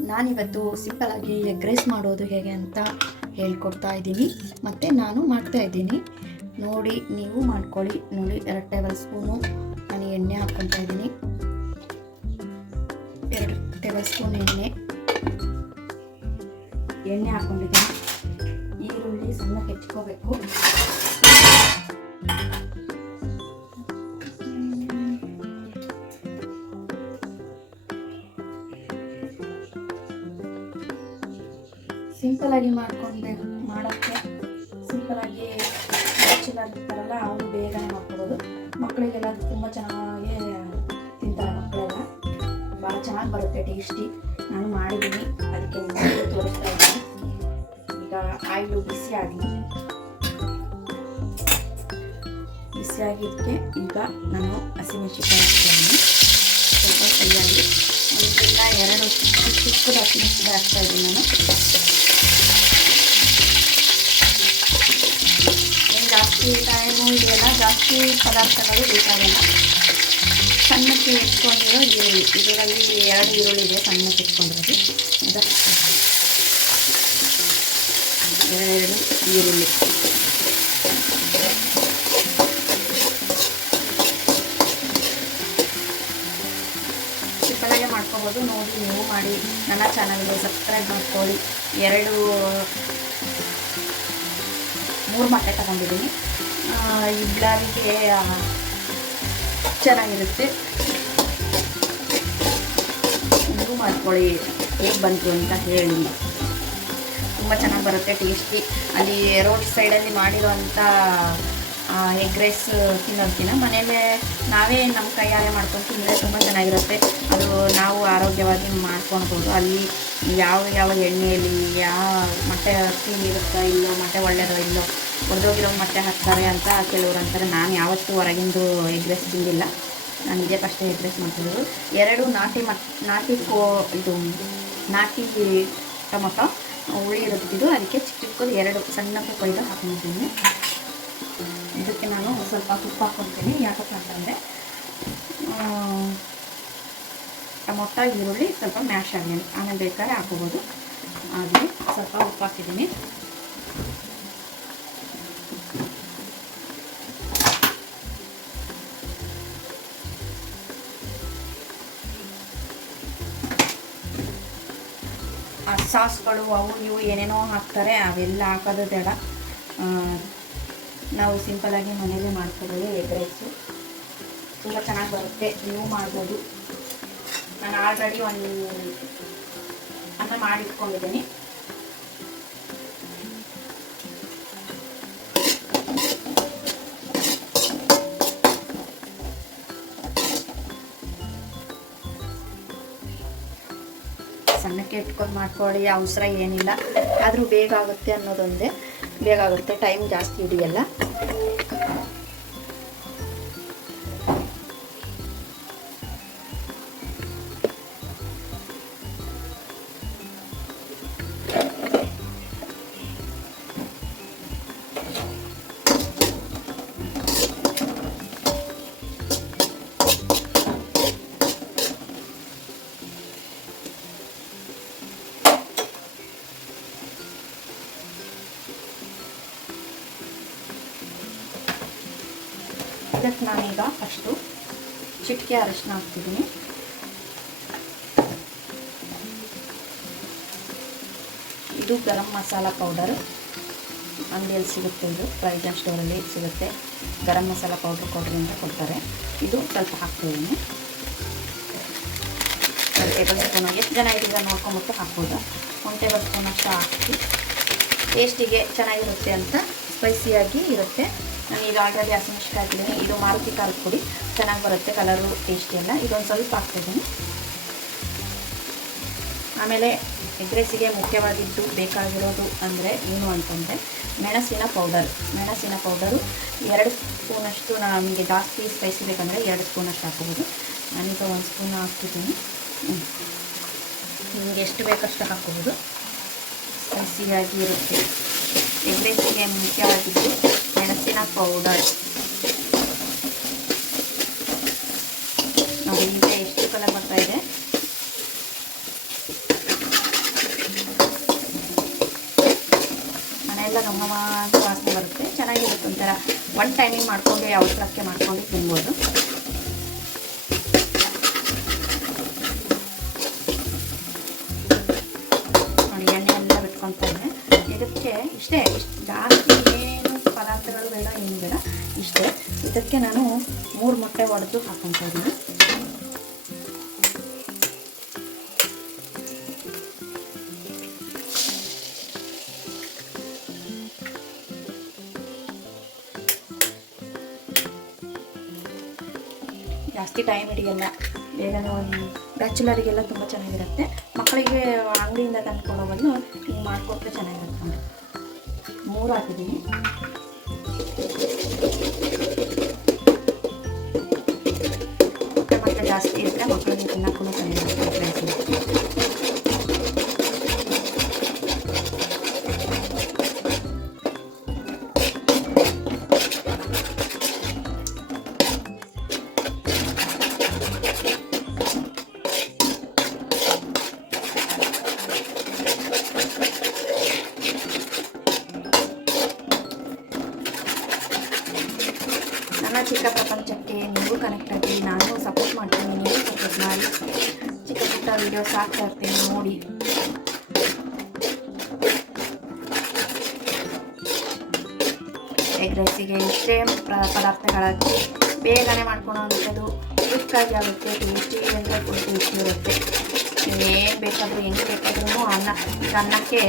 ನಾನಿವತ್ತು ಸಿಂಪಲಾಗಿ egg rice ಮಾಡೋದು ಹೇಗೆ ಅಂತ ಹೇಳ್ಕೊಡ್ತಾ ಇದ್ದೀನಿ. ಮತ್ತು ನಾನು ಮಾಡ್ತಾ ಇದ್ದೀನಿ. ನೋಡಿ, ನೀವು ಮಾಡ್ಕೊಳ್ಳಿ. ನೋಡಿ, ಎರಡು ಟೇಬಲ್ ಸ್ಪೂನು ನಾನು ಎಣ್ಣೆ ಹಾಕ್ಕೊತಾ ಇದ್ದೀನಿ. ಎರಡು ಟೇಬಲ್ ಸ್ಪೂನ್ ಎಣ್ಣೆ. ಎಣ್ಣೆ ಹಾಕ್ಕೊಂಡಿದ್ದೀನಿ. ಈರುಳ್ಳಿ ಸಣ್ಣ ಹೆಚ್ಕೋಬೇಕು ಸಿಂಪಲ್ ಆಗಿ ಮಾಡ್ಕೊಂಡೆ, ಮಾಡೋಕ್ಕೆ. ಸಿಂಪಲ್ ಆಗಿ ಬ್ಯಾಚುಲರ್ ಇರ್ತಾರಲ್ಲ ಅವರು ಬೇಗ ಮಾಡ್ಕೊಬೋದು. ಮಕ್ಕಳಿಗೆಲ್ಲ ತುಂಬ ಚೆನ್ನಾಗಿ ತಿಂತಾರೆ ಮಕ್ಕಳೆಲ್ಲ. ಭಾಳ ಚೆನ್ನಾಗಿ ಬರುತ್ತೆ ಟೇಸ್ಟಿ ನಾನು ಮಾಡಿದ್ದೀನಿ. ಅದಕ್ಕೆ ತೋರಿಸ್ತಾ ಇದ್ದೀನಿ. ಈಗ ಆಯಿಲು ಬಿಸಿ ಬಿಸಿಯಾಗಿದ್ದಕ್ಕೆ ಈಗ ನಾನು ಹಸಿಮೆಣಸಿನ್ಕಾಯಿ ಹಾಕ್ತಾಯಿದ್ದೀನಿ ಸ್ವಲ್ಪ ಕೈಯಾಗಿ ಎರಡು ಚಿಕ್ಕ ಚಿಕ್ಕದ ಹಸಿಮೆಣಸಿಕಾಯಿ ಹಾಕ್ತಾ ಇದ್ದೀನಿ ನಾನು. ಏನು ಜಾಸ್ತಿ ಟೈಮು ಇದೆಯಲ್ಲ ಜಾಸ್ತಿ ಪದಾರ್ಥಗಳು ಬೇಕಾಗಲ್ಲ ಸಣ್ಣಕ್ಕೆ ಇಟ್ಕೊಂಡಿರೋ ಈರುಳ್ಳಿ ಇದರಲ್ಲಿ ಎರಡು ಈರುಳ್ಳಿ ಇದೆ ಸಣ್ಣಕ್ಕೆ ಇಟ್ಕೊಂಡಿರೋದು ಅದಕ್ಕೆ ಎರಡೆರಡು ಈರುಳ್ಳಿ ಸಿಂಪಲಾಗೆ ಮಾಡ್ಕೋಬೋದು ನೋಡಿ ನೀವು ಮಾಡಿ ನನ್ನ ಚಾನಲ್ಗೆ ಸಬ್ಸ್ಕ್ರೈಬ್ ಮಾಡ್ಕೊಳ್ಳಿ ಎರಡು ಮೂರು ಮೊಟ್ಟೆ ತಗೊಂಡಿದ್ದೀನಿ ಈ ಬ್ಲಾಗಿಗೆ ಚೆನ್ನಾಗಿರುತ್ತೆ. ಇದು ಮಾಡ್ಕೊಳ್ಳಿ, ಹೇಗೆ ಬಂತು ಅಂತ ಹೇಳಿ. ತುಂಬ ಚೆನ್ನಾಗಿ ಬರುತ್ತೆ ಟೇಸ್ಟಿ ಅಲ್ಲಿ ರೋಡ್ ಸೈಡಲ್ಲಿ ಮಾಡಿರೋಂಥ ಎಗ್ ರೈಸ್ ತಿನ್ನೋದಕ್ಕಿಂತ ಮನೆಯಲ್ಲೇ ನಾವೇ ನಮ್ಮ ಕೈಯಾರೆ ಮಾಡ್ಕೊಂಡು ತಿಂದರೆ ತುಂಬ ಚೆನ್ನಾಗಿರುತ್ತೆ. ಅದು ನಾವು ಆರೋಗ್ಯವಾಗಿ ಮಾಡ್ಕೊಳ್ಬೋದು. ಅಲ್ಲಿ ಯಾವ ಯಾವ ಎಣ್ಣೆಯಲ್ಲಿ ಯಾವ ಮೊಟ್ಟೆ ತಿಂಡಿರುತ್ತೋ ಇಲ್ಲೋ, ಮೊಟ್ಟೆ ಒಳ್ಳೆಯದೋ ಇಲ್ಲೋ ಹೊಡೆದೋಗಿರೋ ಮೊಟ್ಟೆ ಹಾಕ್ತಾರೆ ಅಂತ ಕೆಲವರು ಅಂತಾರೆ. ನಾನು ಯಾವತ್ತೂ ಹೊರಗಿಂದು ಎಗ್ ರೈಸ್ ತಿಂದಿಲ್ಲ ನಾನು ಇದೇ ಫಸ್ಟ್ ಎಗ್ ರೈಸ್ ಮಾಡ್ತಿರೋದು. ಎರಡು ನಾಟಿ ಮ ನಾಟಿ ಕೋ, ಇದು, ನಾಟಿ ಟೊಮೊಟೊ, ಹುಳಿ ಇರುತ್ತಿದ್ದು ಅದಕ್ಕೆ ಚಿಕ್ಕ ಚಿಕ್ಕದು ಎರಡು ಸಣ್ಣಕ್ಕೆ ಕೊಯ್ದು ಹಾಕೊಂಡಿದ್ದೀನಿ. ಇದಕ್ಕೆ ನಾನು ಸ್ವಲ್ಪ ತುಪ್ಪ ಹಾಕ್ಕೊಳ್ತೀನಿ ಯಾಕಪ್ಪ ಅಂತಂದರೆ ಟೊಮೊಟೊ, ಈರುಳ್ಳಿ ಸ್ವಲ್ಪ ಮ್ಯಾಶ್ ಆಗಲಿ ಆಮೇಲೆ ಬೇಕಾದ್ರೆ ಹಾಕೋಬೋದು. ಆದರೆ ಸ್ವಲ್ಪ ಉಪ್ಪು ಹಾಕಿದ್ದೀನಿ. ಸಾಸ್ಗಳು ಅವು ಇವು ಏನೇನೋ ಹಾಕ್ತಾರೆ, ಅವೆಲ್ಲ ಹಾಕೋದು ಬೇಡ. ನಾವು ಸಿಂಪಲಾಗಿ ಮನೇಲಿ ಮಾಡ್ಕೊಬೋದು ಎಗ್ ರೈಸು ತುಂಬ ಚೆನ್ನಾಗಿ ಬರುತ್ತೆ, ನೀವು ಮಾಡ್ಬೋದು. ನಾನು ಆಲ್ರೆಡಿ ಒಂದು ಅನ್ನ ಮಾಡಿಟ್ಕೊಂಡಿದ್ದೀನಿ. ಸಣ್ಣಕ್ಕೆ ಇಟ್ಕೊಂಡು ಮಾಡ್ಕೊಳ್ಳಿ ಅವಸರ ಏನಿಲ್ಲ. ಆದರೂ ಬೇಗ ಆಗುತ್ತೆ ಅನ್ನೋದೊಂದೇ. ಬೇಗ ಆಗುತ್ತೆ ಟೈಮ್ ಜಾಸ್ತಿ ಹಿಡಿಯಲ್ಲ. ಇದಕ್ಕೆ ನಾನೀಗ ಫಸ್ಟು ಚಿಟಿಕೆ ಅರಶಿನ ಹಾಕ್ತಿದ್ದೀನಿ. ಇದು ಗರಂ ಮಸಾಲ ಪೌಡರ್. ಅಂಗಡಿಯಲ್ಲಿ ಸಿಗುತ್ತೆ ಇದು ಪ್ರೈಜನ್ ಸ್ಟೋರಲ್ಲಿ ಸಿಗುತ್ತೆ. ಗರಂ ಮಸಾಲ ಪೌಡ್ರ್ ಕೊಡ್ರಿ ಅಂತ ಕೊಡ್ತಾರೆ. ಇದು ಸ್ವಲ್ಪ ಹಾಕ್ತಿದ್ದೀನಿ. ಒಂದು ಟೇಬಲ್ ಸ್ಪೂನ್ ಎಷ್ಟು ಜನ ಇದೀಗ ನೋಡ್ಕೊಂಬಿಟ್ಟು ಹಾಕ್ಬೋದು. ಒಂದು ಟೇಬಲ್ ಸ್ಪೂನ್ ಅಷ್ಟು ಹಾಕಿ ಟೇಸ್ಟಿಗೆ ಚೆನ್ನಾಗಿರುತ್ತೆ ಅಂತ ಸ್ಪೈಸಿಯಾಗಿ ಇರುತ್ತೆ. ನಾನು ಈಗ ಆಲ್ರೆಡಿ ಹಸಿಮೆಣ್ಸಿಕಾಯಿ ಹಾಕಿದ್ದೀನಿ. ಇದು ಮಾರುತಿ ಪುಡಿ. ಚೆನ್ನಾಗಿ ಬರುತ್ತೆ ಕಲರು ಟೇಸ್ಟಿ ಎಲ್ಲ. ಇದೊಂದು ಸ್ವಲ್ಪ ಹಾಕ್ತಿದ್ದೀನಿ. ಆಮೇಲೆ ಎಗ್ ರೈಸಿಗೆ ಮುಖ್ಯವಾಗಿದ್ದು ಬೇಕಾಗಿರೋದು ಅಂದರೆ ಏನು ಅಂತಂದರೆ ಮೆಣಸಿನ ಪೌಡರ್ ಮೆಣಸಿನ ಪೌಡರು ಎರಡು ಸ್ಪೂನಷ್ಟು ನಮಗೆ ಜಾಸ್ತಿ ಸ್ಪೈಸಿ ಬೇಕಂದರೆ ಎರಡು ಸ್ಪೂನಷ್ಟು ಹಾಕ್ಬೋದು. ನಾನೀಗ ಒಂದು ಸ್ಪೂನ್ ಹಾಕ್ತಿದ್ದೀನಿ. ನಿಮ್ಗೆ ನಿಮಗೆ ಎಷ್ಟು ಬೇಕಷ್ಟು ಹಾಕ್ಬೋದು. ಸ್ಪೈಸಿಯಾಗಿ ಇರುತ್ತೆ ಎಗ್ ರೈಸಿಗೆ ಮುಖ್ಯವಾಗಿದ್ದು ಪೌಡರ್ ನಮಗೆ ಈಗ ಎಷ್ಟು ಕಲರ್ ಬರ್ತಾ ಇದೆ? ಮನೆಯೆಲ್ಲ ಗಮ್ಮ ವಾಸನೆ ಬರುತ್ತೆ. ಚೆನ್ನಾಗಿರುತ್ತೆ ಒಂಥರ. ಒಂದು ಟೈಮಿಂಗ್ ಮಾಡ್ಕೊಂಡು ಯಾವ ಥರಕ್ಕೆ ಮಾಡ್ಕೊಂಡು ತಿನ್ಬೋದು. ಹಾಕೊತಾ ಜಾಸ್ತಿ ಟೈಮ್ ಹಿಡಿಯಲ್ಲ. ಬೇಗನೆ ಒಂದು ಬ್ಯಾಚುಲರಿಗೆಲ್ಲ ತುಂಬ ಚೆನ್ನಾಗಿರುತ್ತೆ. ಮಕ್ಕಳಿಗೆ ಅಂಗಡಿಯಿಂದ ತಂದ್ಕೊಡೋ ಬದಲು ಹಿಂಗೆ ಮಾಡಿಕೊಟ್ರೆ ಚೆನ್ನಾಗಿರುತ್ತೆ. ಮೂರು ಹಾಕಿದ್ದೀನಿ. ಮೊಟ್ಟೆ ಮತ್ತೆ ಜಾಸ್ತಿ ಇದ್ದರೆ ಮಕ್ಕಳಿಗೆ ತಿನ್ನಕ್ಕೂ ಚೆನ್ನಾಗಿರುತ್ತೆ ರೈಸ್ ಪುಟ್ಟ ವೀಡಿಯೋಸ್ ಹಾಕ್ತಾ ಇರ್ತೀನಿ ನೋಡಿ. ಎಗ್ ರೈಸಿಗೆ ಇಷ್ಟೇ ಪದಾರ್ಥಗಳಾಗಿ ಬೇಗನೆ ಮಾಡ್ಕೊಳೋವಂಥದ್ದು ಕ್ವಿಕ್ಕಾಗಿ ಆಗುತ್ತೆ ಟೇಸ್ಟಿ ಅಂದರೆ ಫುಲ್ ಟೇಸ್ಟಿ ಇರುತ್ತೆ. ಏನು ಬೇಕಾದರೂ ಹೆಂಗೆ ಬೇಕಾದ್ರೂ ಅನ್ನ, ಈಗ ಅನ್ನಕ್ಕೆ,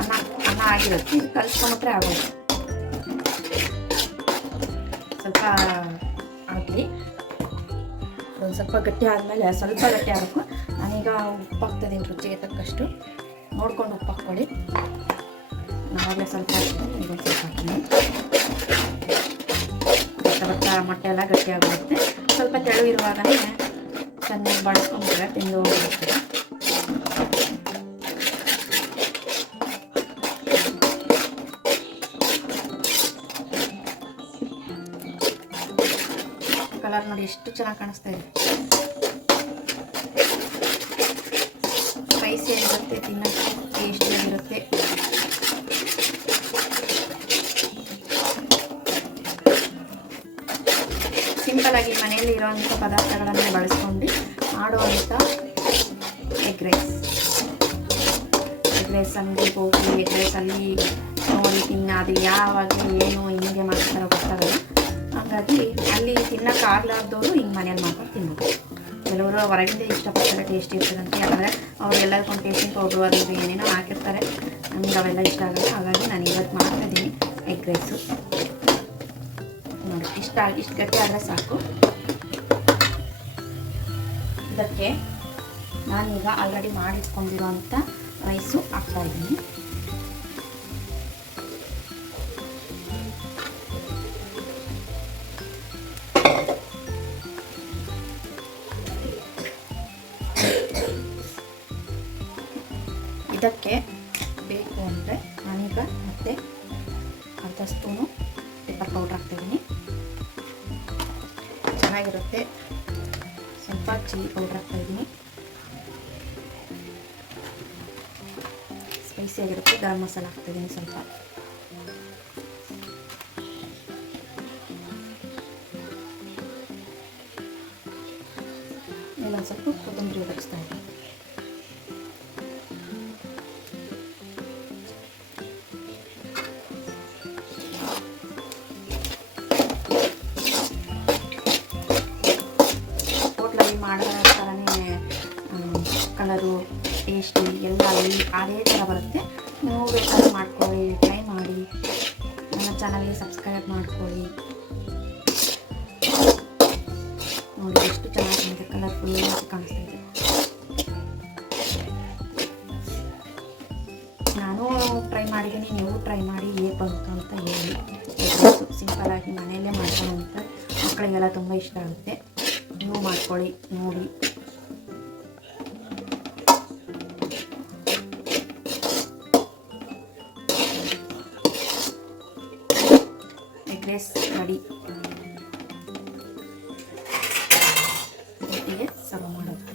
ಅನ್ನ ಅನ್ನ ಆಗಿರುತ್ತೆ ಕಲಿಸ್ಕೊಂಬಿಟ್ರೆ ಆಗೋದು. ಸ್ವಲ್ಪ ಆಗಲಿ. ಒಂದು ಸ್ವಲ್ಪ ಗಟ್ಟಿ ಆದಮೇಲೆ, ಸ್ವಲ್ಪ ಗಟ್ಟಿ ಆಗಬೇಕು. ನಾನೀಗ ಉಪ್ಪು ಹಾಕ್ತದೆ ರುಚಿಗೆ ತಕ್ಕಷ್ಟು. ನೋಡ್ಕೊಂಡು ಉಪ್ಪು ಹಾಕ್ಕೊಳ್ಳಿ ನಾವಾಗಲೇ ಸ್ವಲ್ಪ ಸ್ವಲ್ಪ ಹಾಕ್ತೀನಿ. ಬರ್ತಾ ಮೊಟ್ಟೆ ಎಲ್ಲ ಗಟ್ಟಿಯಾಗುತ್ತೆ ಸ್ವಲ್ಪ ತೆಳು ಇರುವಾಗಲೇ ಚೆನ್ನಾಗಿ ಬಳಸ್ಕೊಂಡ್ರೆ ತಿಂದು ಹೋಗುತ್ತೆ ಕಲರ್ ನೋಡಿ ಎಷ್ಟು ಚೆನ್ನಾಗಿ ಕಾಣಿಸ್ತಾ ಇದೆ. ಸ್ಪೈಸಿ ಆಗಿರುತ್ತೆ, ತಿನ್ನೋಕ್ಕೆ ಟೇಸ್ಟಿಯಾಗಿರುತ್ತೆ ಸಿಂಪಲ್ ಆಗಿ ಮನೆಯಲ್ಲಿ ಇರೋವಂಥ ಪದಾರ್ಥಗಳನ್ನು ಬಳಸ್ಕೊಂಡು ಮಾಡುವಂಥ ಎಗ್ ರೈಸ್ ಎಗ್ ರೈಸ್ ಅಂಗಡಿಗೆ ಹೋಗಿ ಎಗ್ ರೈಸ್ ಅಲ್ಲಿ ನೋಡಿ ತಿನ್ನ, ಅದು ಯಾವಾಗ, ಏನು, ಹಿಂಗೆ ಮಾಡ್ತಾರೋ ಗೊತ್ತಾಗಲ್ಲ. ಹಾಗಾಗಿ ಅಲ್ಲಿ ತಿನ್ನೋಕ್ಕಾಗ್ಲಾರ್ದವರು ಹಿಂಗೆ ಮನೇಲಿ ಮಾಡ್ಕೊಂಡು ತಿನ್ನೋದು ಕೆಲವರು ಹೊರಗಿಂದ ಇಷ್ಟಪಡ್ತಾರೆ ಟೇಸ್ಟ್ ಇರ್ತದಂತೆ ಯಾಕಂದರೆ ಅವ್ರು ಎಲ್ಲದಕ್ಕೊಂದು ಟೇಸ್ಟಿಂಗ್ ಪೌಡ್ರು ಅದು ಏನೇನೋ ಹಾಕಿರ್ತಾರೆ. ನಮ್ಗೆ ಅವೆಲ್ಲ ಇಷ್ಟ ಆಗಲ್ಲ. ಹಾಗಾಗಿ ನಾನು ಇವತ್ತು ಮಾಡ್ತಾ ಇದ್ದೀನಿ ಎಗ್ ರೈಸು ನೋಡಿ, ಇಷ್ಟ ಇಷ್ಟು ಗಟ್ಟಿ ಆದರೆ ಸಾಕು. ಇದಕ್ಕೆ ನಾನೀಗ ಆಲ್ರೆಡಿ ಮಾಡಿಟ್ಕೊಂಡಿರೋಂಥ ರೈಸು ಹಾಕ್ತಾ ಇದಕ್ಕೆ ಬೇಕು ಅಂದರೆ ನಾನೀಗ ಮತ್ತೆ ಅರ್ಧ ಸ್ಪೂನು ಪೆಪ್ಪರ್ ಪೌಡ್ರ್ ಹಾಕ್ತಿದ್ದೀನಿ. ಚೆನ್ನಾಗಿರುತ್ತೆ. ಸ್ವಲ್ಪ ಚಿಲ್ಲಿ ಪೌಡ್ರ್ ಹಾಕ್ತಾಯಿದ್ದೀನಿ ಸ್ಪೈಸಿಯಾಗಿರುತ್ತೆ ಗರಂ ಮಸಾಲ ಹಾಕ್ತಿದ್ದೀನಿ ಸ್ವಲ್ಪ. ಕಲರ್ಫುಲ್ ಕಾಣಿಸ್ತಾ ಇದೆ ನಾನು ಟ್ರೈ ಮಾಡಿದ್ದೀನಿ ನೀವು ಟ್ರೈ ಮಾಡಿ ಹೇಗೆ ಬಂತು ಅಂತ ಹೇಳಿ ಸಿಂಪಲಾಗಿ ಮನೆಯಲ್ಲೇ ಮಾಡ್ಕೊಳ್ಳುವಂಥ ಮಕ್ಕಳಿಗೆಲ್ಲ ತುಂಬ ಇಷ್ಟ ಆಗುತ್ತೆ ನೀವು ಮಾಡ್ಕೊಳ್ಳಿ ನೋಡಿ ಎಗ್ ರೈಸ್ ರೆಡಿ さようなら。